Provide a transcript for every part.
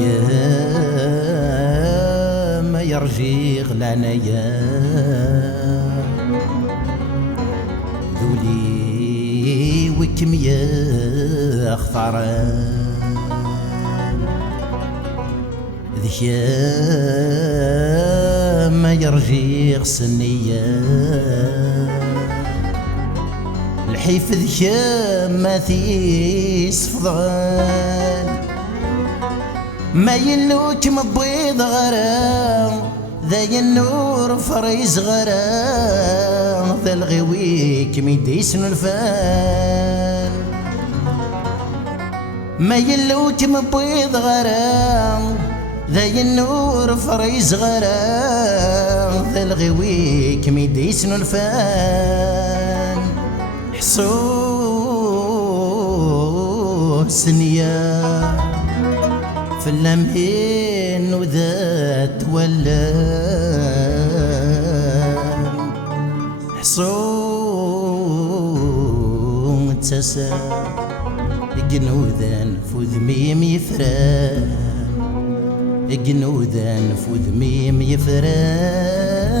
يا ما يرجي غلانا يا ذولي وكم يا خطران ذيك يا ما يرجي غسنيا الحيف ذيك يا ما ثيس فضغان ما ينوك مبيض غرام ذا النور فريز غرام ذا الغويك ميديسن الفان ما يلوك مبيض غرام ذا النور فريز غرام ذا الغويك ميديسن الفان حسوس نيا في اللمهين وذات ولا حصون تسا جنوذان فذميم يفران جنوذان فذميم يفران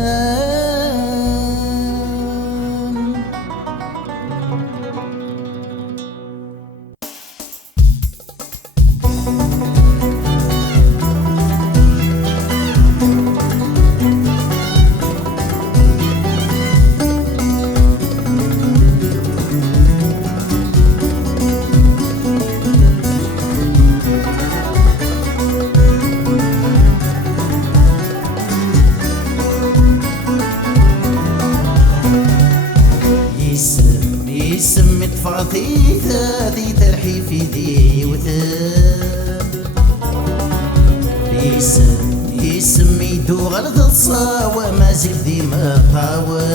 يسمي طفاطيثة ذي تلحي في ذي وثاب يسمي دوغل الصاوى مازك ذي مطاوى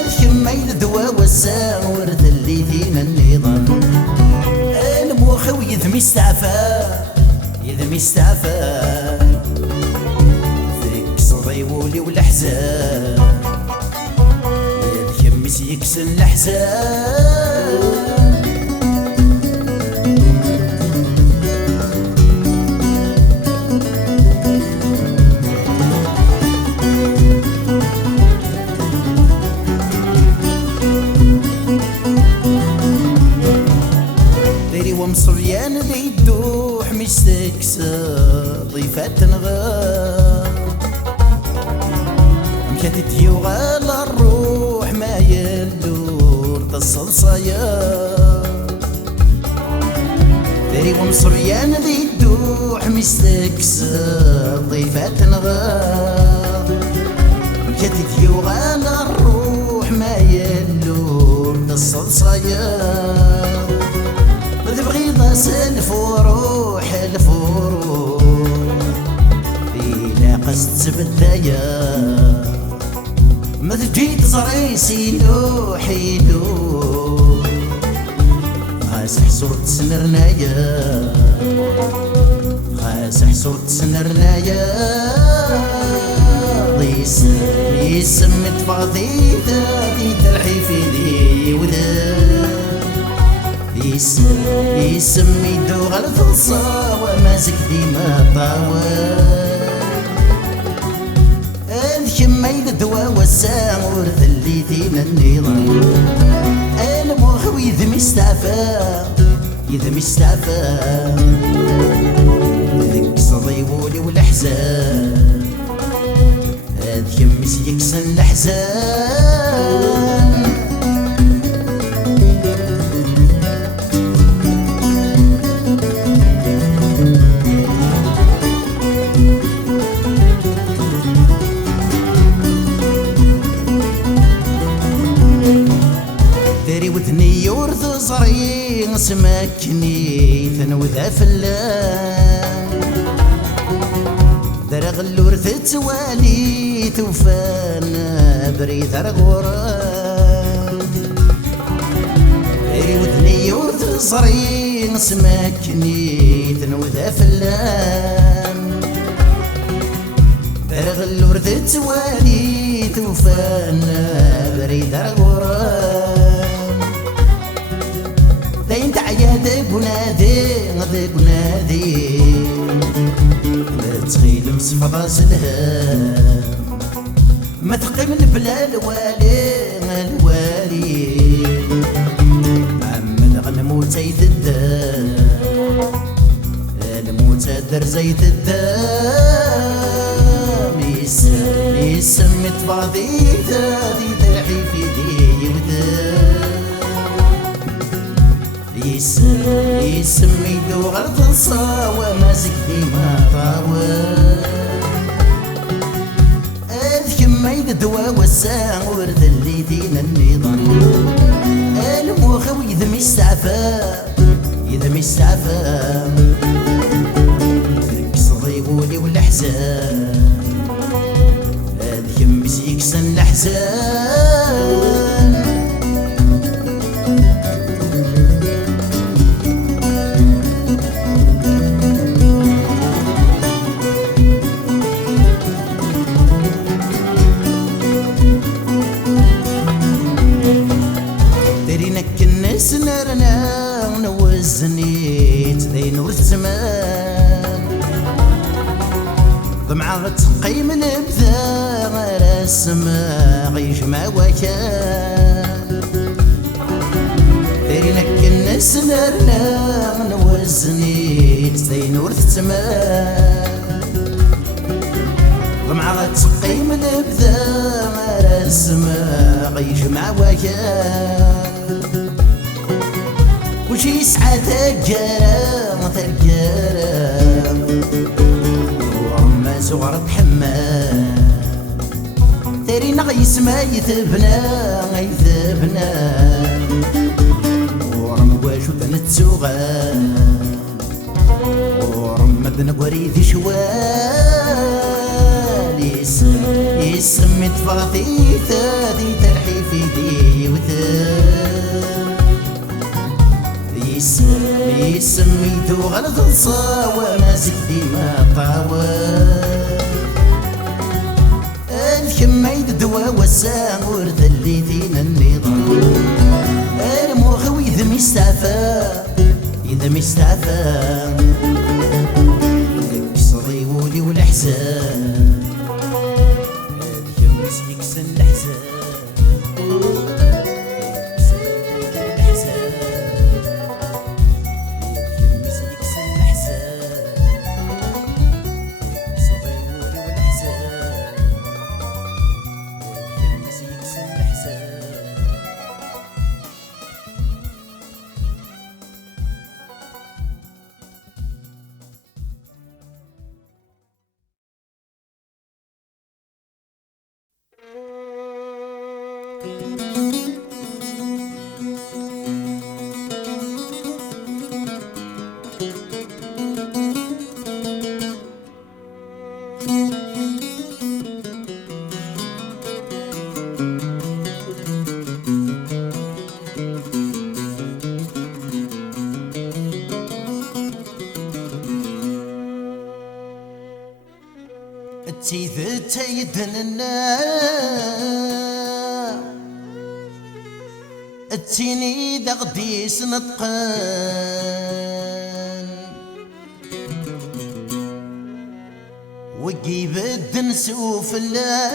الكميل دوا والسام ورد اللي فينا النظام الموخو يذمي استعفى ذيك صديولي والحزاب يكسن الأحزان ديري ومصريان ذي الدوح مستكسر ضيفات نغار مشاتت يوغال الروح ما يلور تصلصايا داري ومصريان ذي الدوح مستكسر ضيفات نغار مشاتت يوغال الروح ما يلور تصلصايا تبغي ضاس الفروح إلا قصد زبدايا ما تجي تزريس يلوح خاس حصور تسنرنايا يسمي طفاطيثة ذي تلحي في ذي وذا يسمي دوغل الصاوى مازك ذي مطاوى الكميل دوا والسام ورد اللي فينا النظام الموخو يذمي استعفى ذيك صديولي والحزان هاد يمس يكسن الأحزان وثني يورث صريغ سمكني ثنوذا فلان درغ الورث توالي توفانا بريث رغوران وثني يورث صريغ سمكني ثنوذا فلان درغ الورث توالي توفانا بريث رغوران دين تعياد بنادي ذاك نادي لا تخيل مصفى راسلها ما تقيم بلا الوالي محمد غنموت زيت الدم الموت در زيت الدم يسمي تفاضي ذي تلحي في دي يسمي دوغر تنصاوى مازك ديما طاوى ما يدوا وساع ورد اللي دينا النظام الموخوي إذا مش سعفا كسر يقولي والأحزان هذيك مش يكسن الأحزان سنرنا نوزنيت ذي نور الزمان ضمعة تقيم الابذا غير السماء يجمع وكان ذي نكن سنرنا نوزنيت ذي نور الزمان ضمعة تقيم الابذا غير السماء يجمع وكان وشي سعى ثقارة ورما زغر تحمى تاري نغيس ما يثبنا ورم واجو تنتسوغا ورم بن قريد شوال يسمي تفاضي ثادي تلحي في دي وثال يسمي دوغر تنصاوى مازك ديما طاوى الكما يدوا وساع ورد اللي دينا النظام الموخوي إذا مش سعفا كسر يولي والأحزان الكما يكسن الأحزان تيذ تيدننا التيني ذا غديس نطقان وقيب الدنس وفلا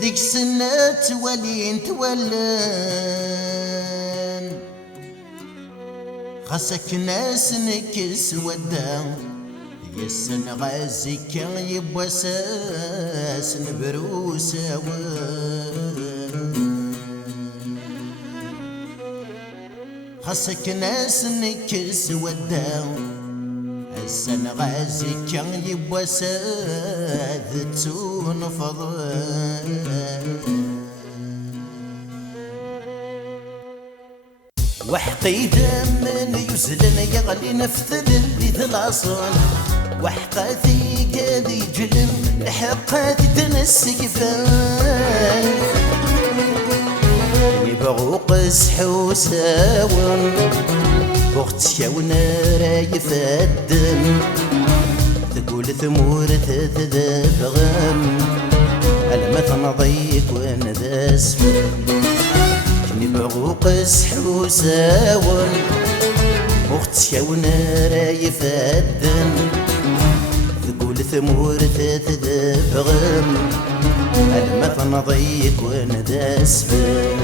ذيك السنة تولان خاصك ناس نكس ودا يسن غازك يبوى ساس نبروسا خاصك ناس نكس ودا يسن غازك يبوى ساس تنفض وحقي من يزلن يغلي نفتل اللي ثلاصون وحقاتي قاد يجلم حقاتي تنسق فان يبغو قسح وساون بغتك ونرايف الدم تقول ثمور تذبغم على ما تنضيك وانا ذا اسفل نبغو وقسح وساون وختيا ونرا يفدن تقول ثمور تتذبغم الما تنضيك وانا اسفل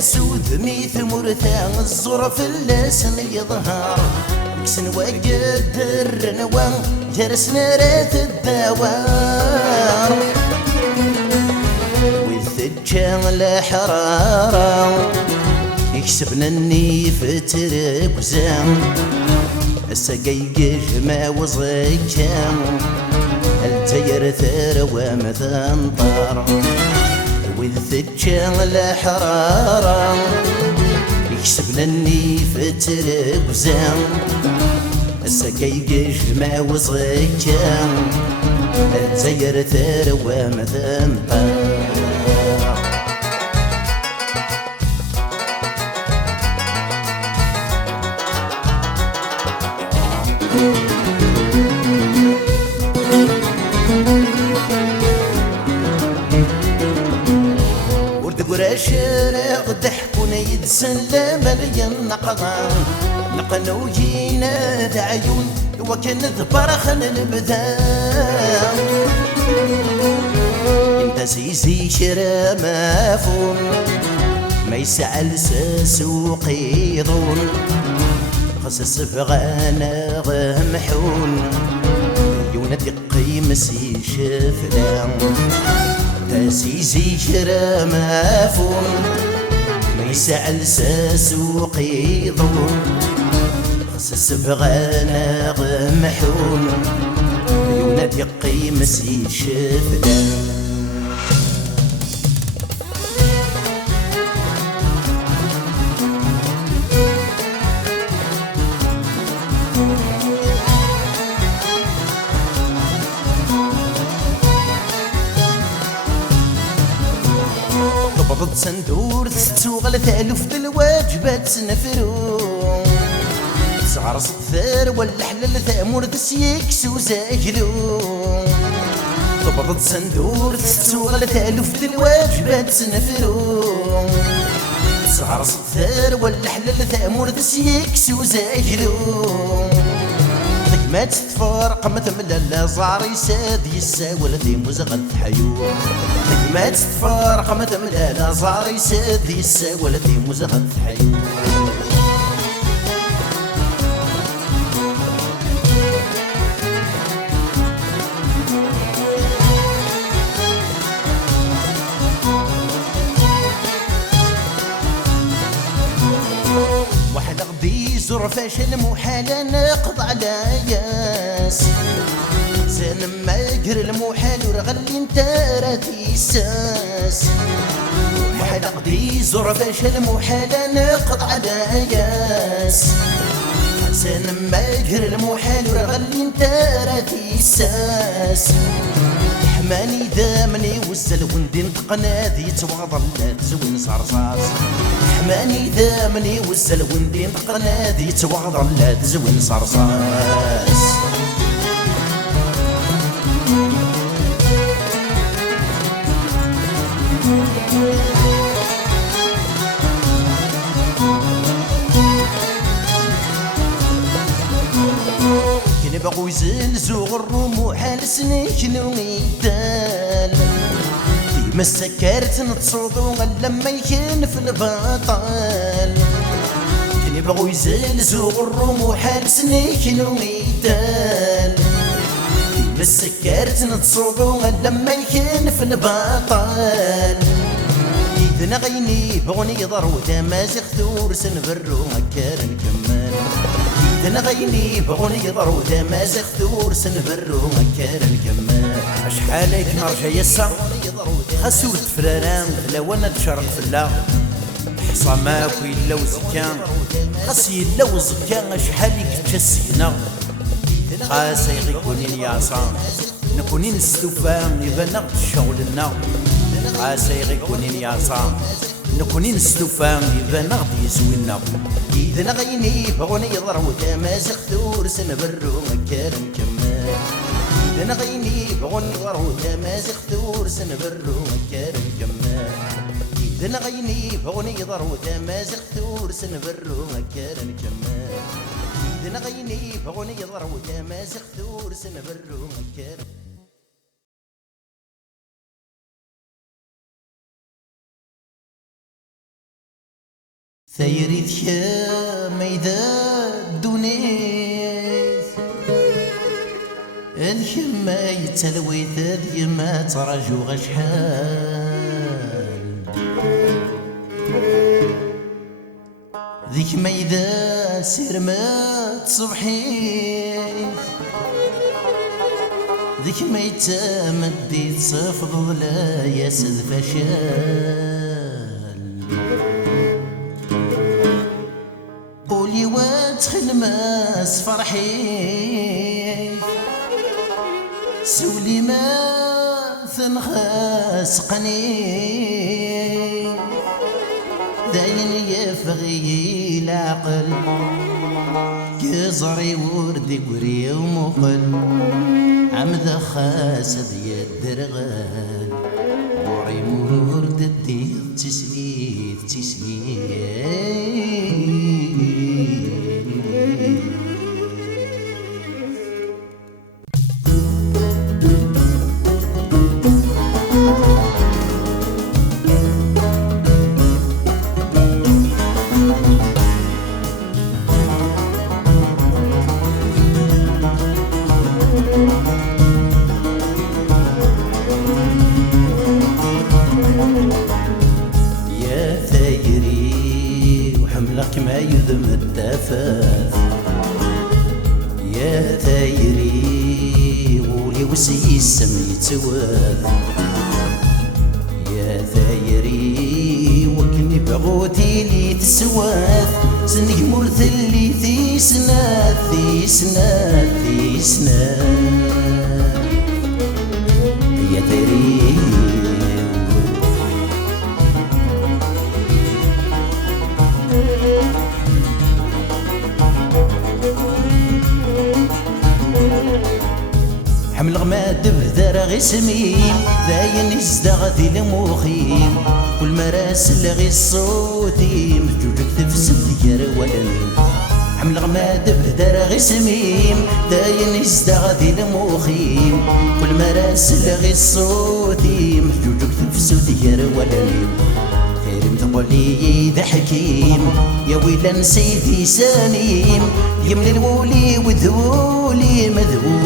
سودمي ثمرثا الظرف اللسن يظهر مكسن وقد الرنوان جرسنا رات الدوار والثجان الحرارة يكسبنا النيف تركزان السقيق ما وزيكان التير ثروة مثنطر والثجان الحرارة يكسبنا النيف تركزان السقيق ما وصيكان التير ثروة مثنطر شارع ضحكون يتسلى مليان نقضان نقنو جينا دعيون وكان ذبرخن البذام انت سيسي شرا مافون ما يسعل سوق يضون خصص بغانا غمحون يونا دقي مسي شفلام تاسيسي شرا مافون ما يسعل سوق يضون خصص بغانا غمحون يونا دقي مسي شفلام ضبط سندور تتوغل ثالوف الواجبات نفرو صغار صدفار والحلال ثامور تسيكس وزاجلو ضبط سندور تتوغل ثالوف الواجبات نفرو صغار صدفار والحلال ثامور تسيكس وزاجلو ما تتفارق ما تملى زعري ساد يساول ذي مزغل حيوان ما تتفارق ما تملى زعري ساد يساول ذي مزغل حيوان زر فاشل محالا نقض على ياس زين ما يقر المحال ورغلي انت راتي ساس محال قدي زر فاشل محالا نقض على ياس زين ما يقر المحال ورغلي انت راتي ساس حماني دامني وزل وندي نطقنا ذي توضل لا تزوين صرصاص حماني دامني وزل وندي نطقنا ذي توضل لا تزوين صرصاص كني باغو يزل زوغ الرموح لسني شنو يدال ديما السكرت نتصوضو لما يكون في البطال كني باغو يزل زوغ الرموح لسني شنو يدال ديما السكرت نتصوضو لما يكون في البطال إذا غيني بغني ضرو تمازغ ثور سنبرو هكا نكمل إذا غيني بغني ضرو تمازغ ثور سنبرو هكا نكمل أشحالك نرجع يسا خسود فراران لوانا تشرق فلا حصى ماك إلا وزكان خسي إلا وزكان أشحالك تشسينا خاسي غيكونين يعصان نكونين السلوفان يبنغ شغلنا خاسي غيكونين يعصان نكوني نستوفى إذا نغدي يزوينا إذا نغيني بغوني يضرو تمازغ ثور سنبرو مكان كمال إذا نغيني بغوني يضرو تمازغ ثور سنبرو مكان كمال إذا نغيني بغوني يضرو تمازغ ثور سنبرو مكان كمال إذا نغيني بغوني يضرو تمازغ ثور سنبرو مكان ثيري ذكا ميدا دونيت الكما يتلويت ذي ما ترجو غشحال ذيك ميدا سير ما تصبحيت ذيك ميتا مديت صفض لا ياسد فشال قولي وادخل ماس فرحي سولي ما ثنخاس قني داين يفغي العقل كزري وردي قري ومقل عمد خاسد يدرغال بوري مورد الدير تسليت يا ثيري وحملك ما يذم التفاف يا ثيري ولي وسي السم يتواف يا ثيري وكني بغوتي لي تسواف سنك مرث اللي ثيسناث يا ثيري حمل غماد بذر غي سميم ذاين ازدغذي لموخيم كل ما راسل غي الصوتي مجوجك تفسد ديار ولني حمل غماد بذر غي سميم ذاين ازدغذي لموخيم كل ما راسل غي الصوتي مجوجك تفسد ديار ولني كريم تقولي ذا حكيم يا ويلا سيدي سليم يملي الولي وذولي مذهولي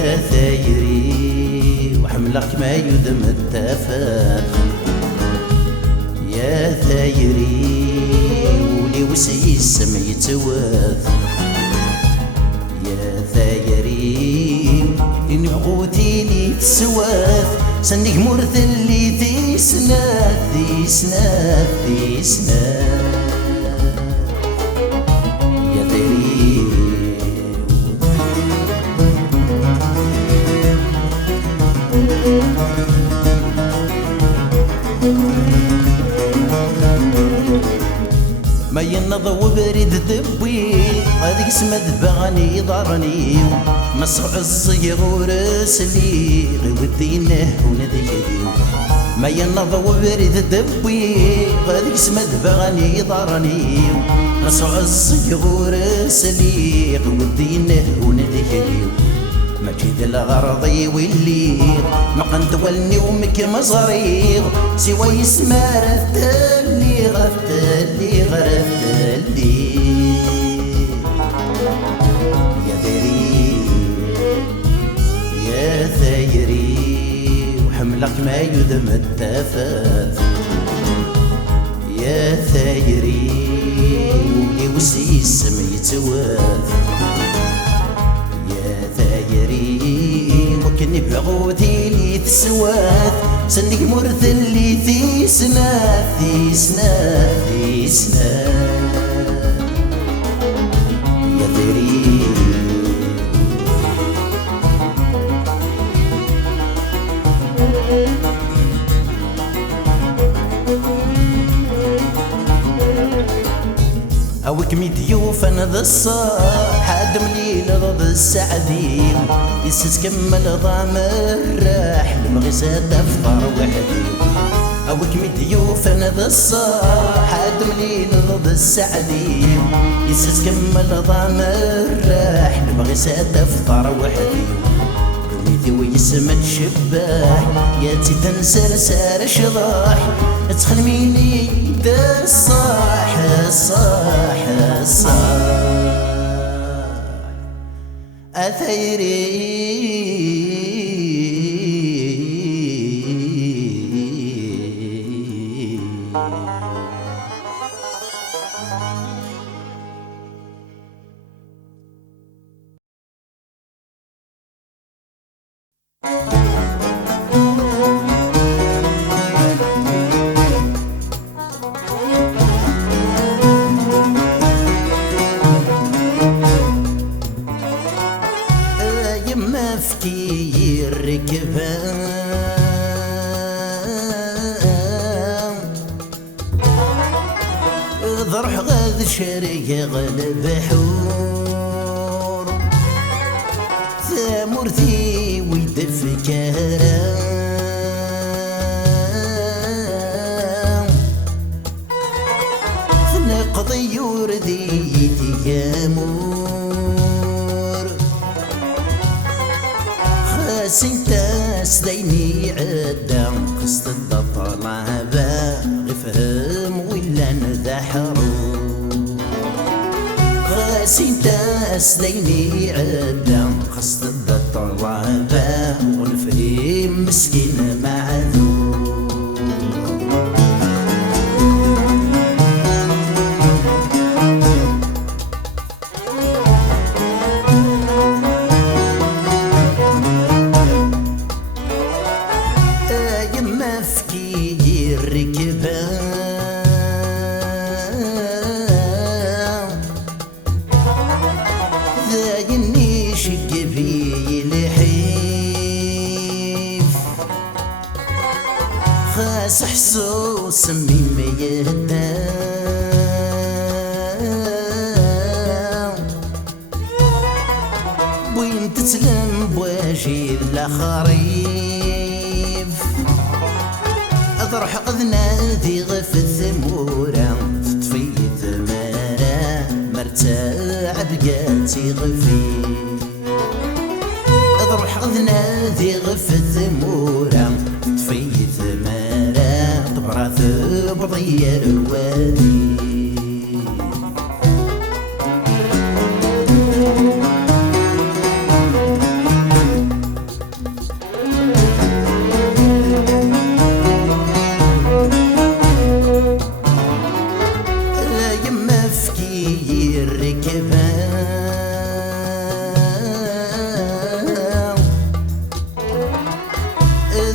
يا ثيري وحملك ما يذم التفاف يا ثيري ولي وسي السم يتواف يا ثيري إن بغوتي لي تسواف سنك مرث اللي ثيسناث يا ثيري ما ينضو بريد دبي هذيك اسمه بغاني ضرني مسرع الصيغور سلي غودينه ونديدي ما ينضو بريد دبي هذيك اسمه بغاني ضرني مسرع الصيغور سلي غودينه ونديدي ما جيد الغرضي واللي ما قندولني ومك مصريغ سوى يسمى رفتلي غفتلي يا ثيري وحملك ما يذم التفاف يا ثيري ولي وسي السم يتواف يا ثيري وكني بغوتي لي تسواف سنك مرث اللي ثيسناث يا ثيري كمي ضيوف انا ذا الصاح حد مليل ضد السعدي يسس كمل ضامر راح نبغي زاد افطر وحدي او كمي ضيوف انا ذا الصاح حد مليل ضد السعدي يسس كمل ضامر راح نبغي زاد افطر وحدي رميتي ويسمى الشباح يا تنسى سار شضاح تخدميني دا الصاح الصاح الصاح أثيري يما فتي الركبان ضرح غاذ شري غلب حور ثامرتي ويدف كهران ثنقضي يردي تيامور سنتاس ديني عدام قصد الطلع باغي فهم ولا نذحرو سنتاس ديني عدام قصد الطلع باغي ونفهم مسكين معذور ذايني شق في الحيف خاس حسوس ميم يهدام وين تتلم بواجي الاخريف اضرح اذنا ذي غف الثمورة تطفي ثمارة مرتاع بقاتي غفي اضرح اذنا ذي غف الثمورة تطفي ثمارة طبرة بضيع الوادي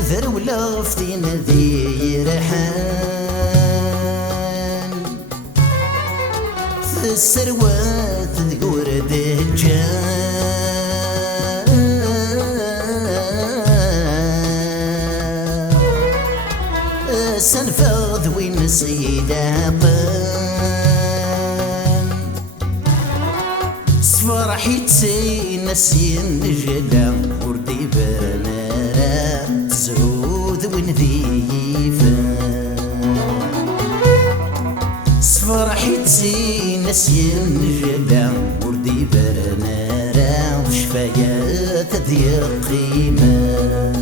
ذرولة فتين ذي ريحان في السروات ذكور دجان سنفاض وين سيدا قان صفرحي تسي نسين جدا وردي برنارا تزهود وين ذيفان صفرحي تسي نسين جدا وردي برنارا وشفايات ذي قيمة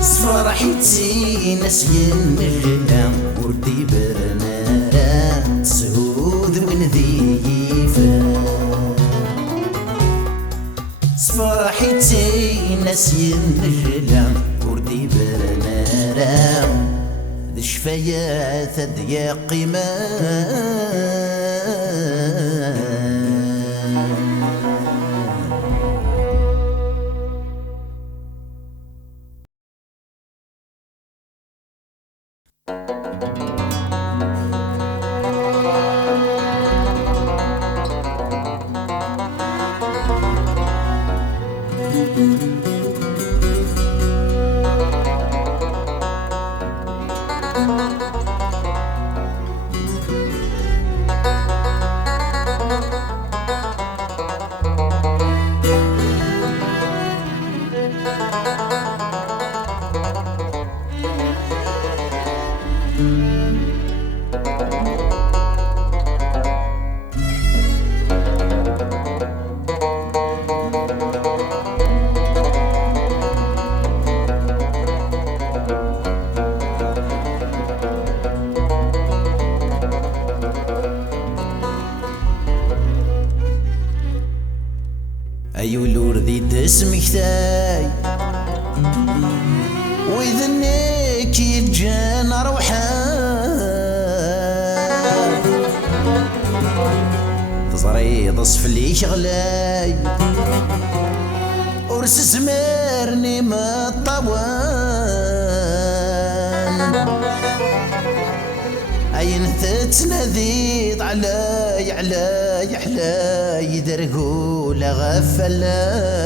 صفرحي تسي نسين جدا وردي برنارا تزهود وين ذيفان صفرحتي نسين نجلا وردي برنارا ذي شفايات ذي قيمة أيولور ذي تسمكتاي وإذنك يجان روحان تزريض صفلي شغلاي ورس سمرني ما الطوان أين تتنذيض علاي علاي علاي درقول غفلان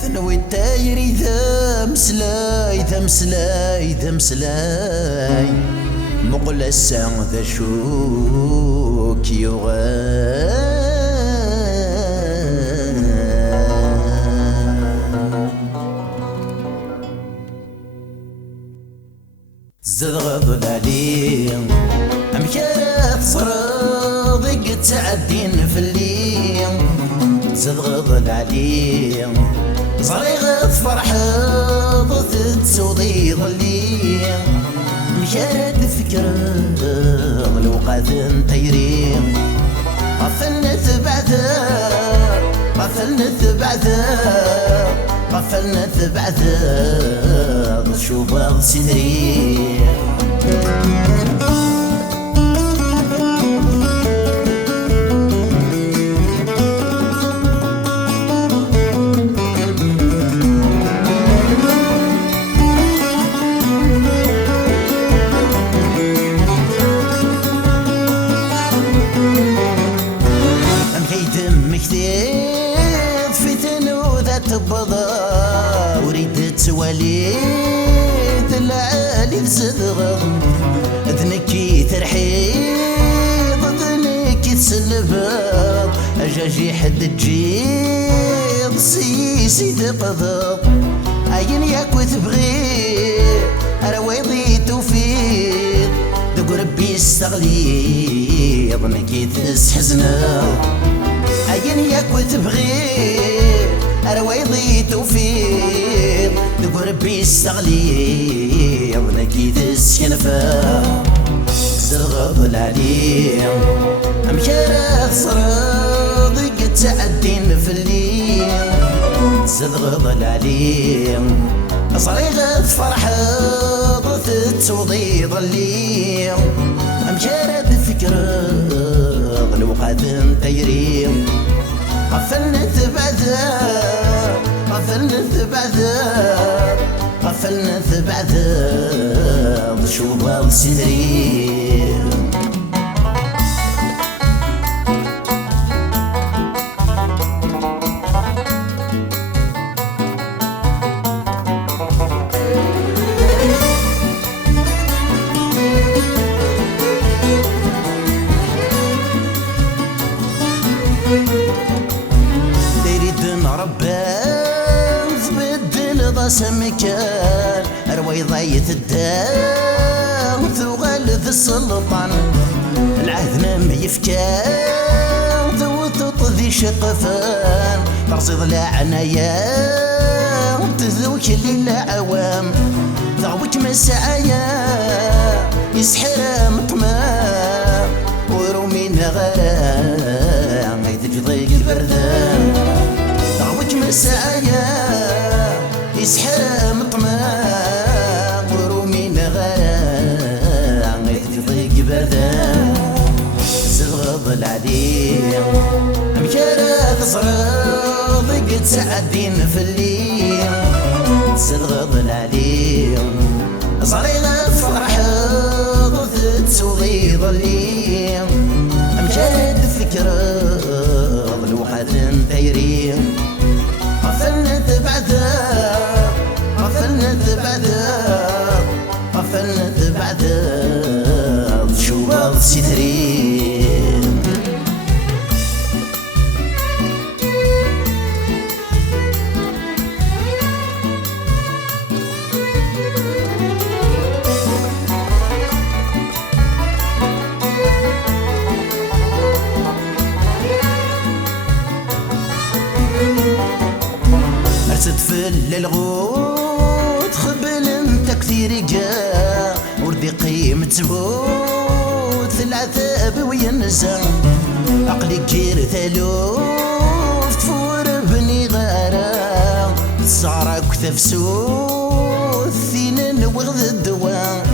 ثنوي التايري ذمسلاي ذمسلاي ذمسلاي مقل السان ذا شوك يغان زغض العليم أمكانت صراضق تعدين في الليم زغض العليم صريغة فرحة ضثت وضي ظليم مكانت فكرة الوقات طيرين غفلنت بعدها غفلنت بعدها غفلنت بعدها شوف صدري تبضى وريد تواليد العالي زدغض اذنكي ترحيض اذنكي تسلبض اجاجي حد تجيض سيسي تقضض اين ياكو تبغي ارويضي توفيض دق ربي استغليض نكي تسحزنا اين ياكو تبغي أرويضي توفيق دق ربي استغلي ونكيد السينفا زغض العليم أمشارات صراضق تعدين في الليل زغض العليم صريغة فرحة ضثت وضيض الليل أمشارات فكرة الوقات طيرين غفلنت بعدها غفلنت بعدها غفلنت بعدها شوف صدري سمكان رويضاية الدام ثغلث السلطان العهد ما يفكان توتط ذي شقفان ترصد لا عنايا تذوك للعوام ضعوك مسعايا يسحر مطمام ورومين غرام يتجضيق البردان ضعوك مسعايا يسحر مطمام ورومين غرام يتجضيق بردان زغض العليم مكانت صراضق تعدين في الليل زغض العليم صريغة فرحة ضثت وضيض الليل مكانت فكرة الوقات طيرين غفلنت بعدها غفلنت بعدها غفلنت بعدها شوف سترين تدفل الغوت خبل انت كثير جا وردي قيمة تبوت العذاب وينزا عقلي كير ثالوف تفور بني غارة الزعرة كتفسوث ثينن وغذ الدواء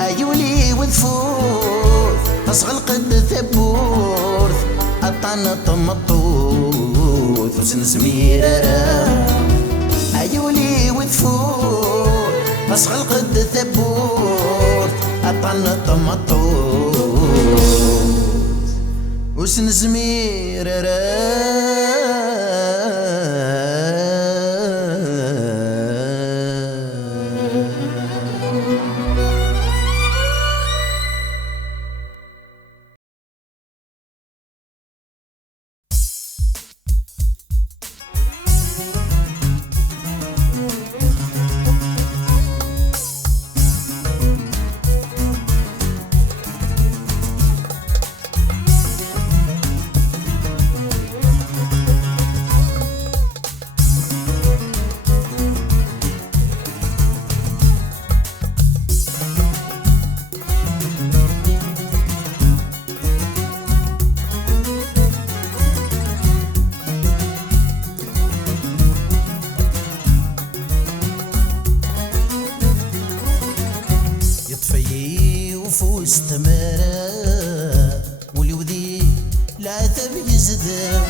أيولي وذفوث أصغل قد ثبورث أطعن طمطوث وسنسميرة أيولي وذفوث أصغل قد ثبورث أطعن طمطوث وسنسميرة استمارة واليوذي لا تبي زدام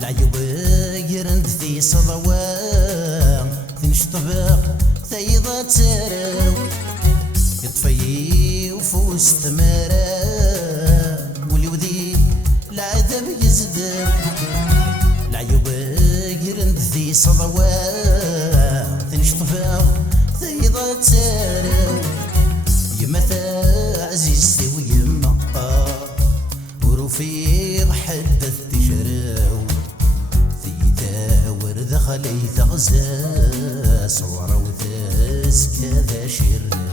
لا يبغير ذي صدوام تنشطبق ثيضة تراو يطفي وفوس تمارة واليوذي لا تبي زدام لا يبغير ذي صدوام تنشطبق ثيضة تراو يمثل عزيزتي ويما ورفيق حدث تجراو ثيدا ورد خلي تغزا صورة وثاس كذا شراو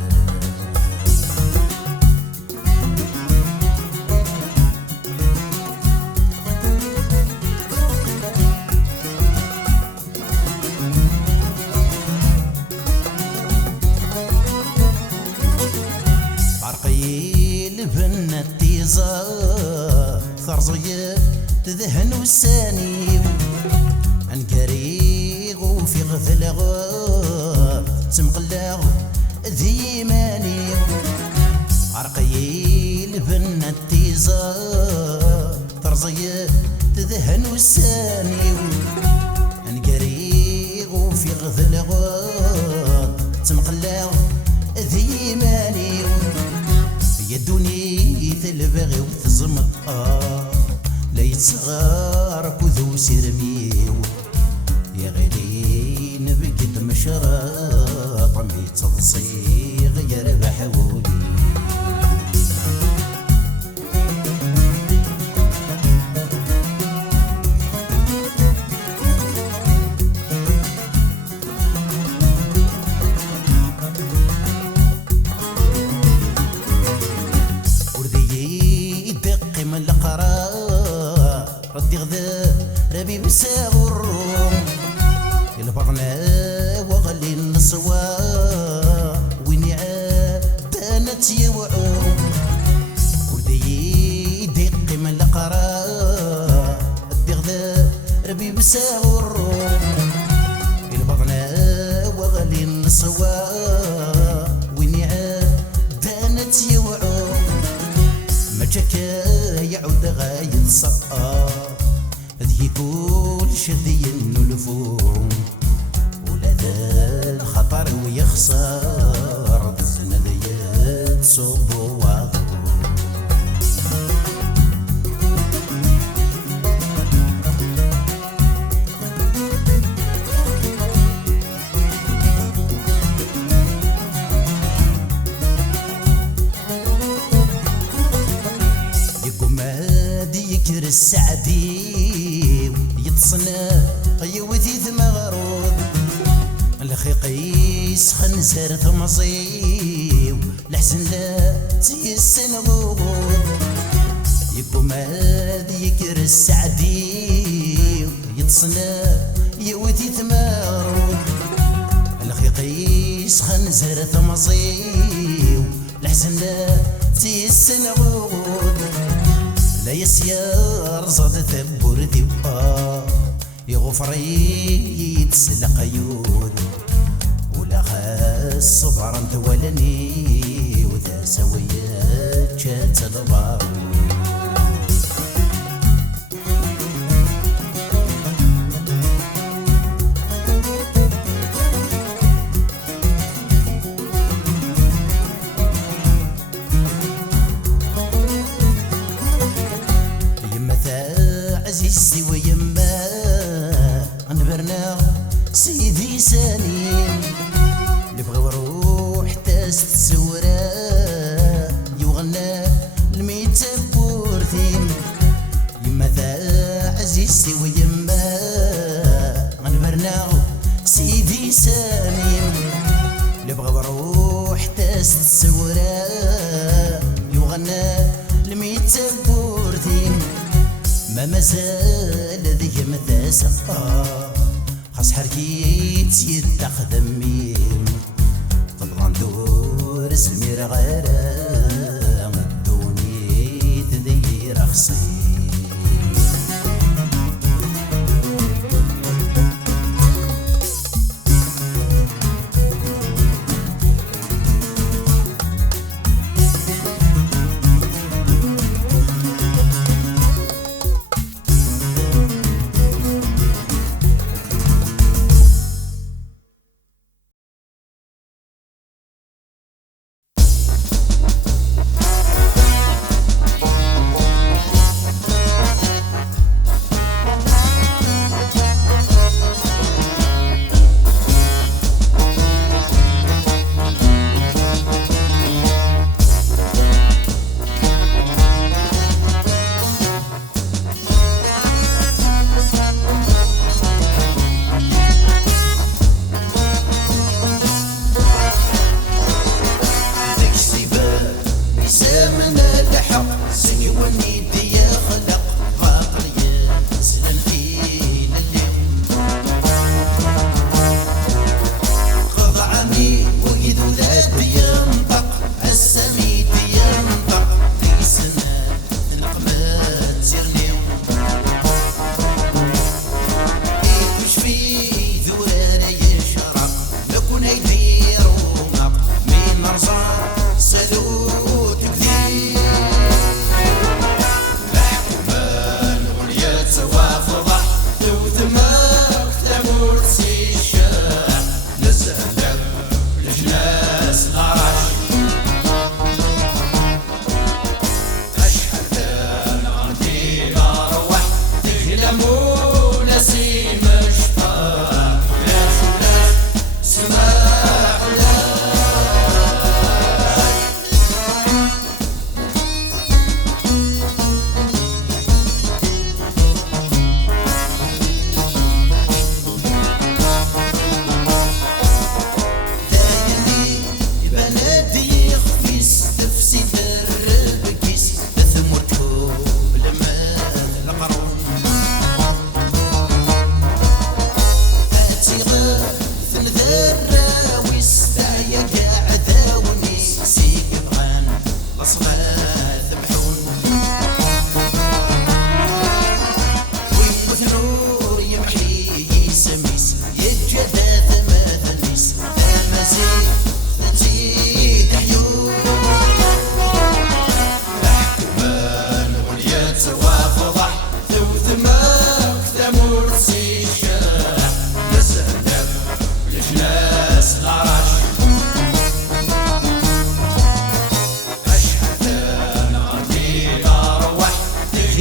ثرزية تذهن والساني انكريغ وفي غثلغ تمقلغ ذي ماني عرقي لبن التيزة ثرزية تذهن والساني انكريغ وفي غثلغ تمقلغ ذي ماني يدوني تلبغي وتزمط لا يتصغر كذو سيرميو يا غيري نبقد مشرط عمي تصيغ يربح ولي ردي غذا ربي بساغ الروم البغنا وغلي النصوى ويني عابانت يوعوم وردي دقي من القرا ردي غذا ربي بساغ الروم البغنا وغلي النصوى ويني عابانت يوعوم ما جاك يعود غاية صقا ذي كل شذي النلفوم ولا ذا الخطر ويخسر ذزن ذي تصب وعظم يكر السعدي يتصنع يوذي ثمغرود الخيقيس خنزر ثمصيو لحسن لا تيسن غوغود يقوم هادي يكر السعدي يتصنع يوذي ثمغرود الخيقيس خنزر ثمصيو لحسن لا تيسن غوغود لا يسير زاد ثبور ذوقا يغفري يتسلق قيود ولا خاص صبر انت ولني وذا سويت شات البارود عزيزتي ويما نبرنا سيدي سنين نبغى وروح تاس تسورا يوغنا الميت بورثين يما ذا عزيزتي ويما نبرنا سيدي سنين نبغى وروح تاس تسورا يوغنا الميت بورثين ما مازال ذي مثاسة خاص حركيت يتخدم ميم طبعا ندور زمير غيره الدوني تدير رخصي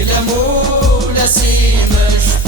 يلمو نسيم